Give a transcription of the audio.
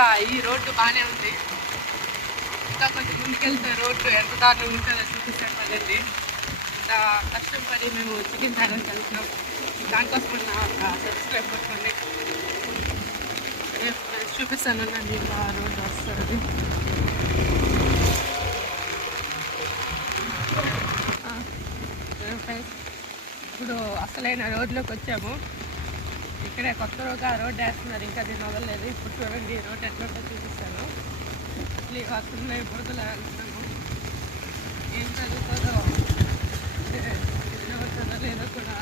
ఇంకా ఈ రోడ్డు బాగానే ఉంది. ఇంకా కొంచెం ముందుకెళ్తే రోడ్డు ఎంత దారుణంగా ఉంటుందో చూపిస్తాను పదండి. ఇంత కష్టపడి మేము చికెన్ తాగడానికి వెళ్తున్నాం. దానికోసం ఒక సబ్స్క్రైబ్ కొట్టుకోండి. చూపిస్తాను మీకు ఆ రోడ్డు వస్తుంది. ఇప్పుడు అసలైన రోడ్లోకి వచ్చాము. ఇక్కడే కొత్తగా రోడ్డు వేస్తున్నారు, ఇంకా దీన్ని వదలలేదు. ఇప్పుడు చూడండి రోడ్డు ఎట్లా చూపిస్తాను. అసలు ఈ వస్తున్నాయి బురదలు వెళ్తున్నాము. ఏం చదువుతుందో లేదో కూడా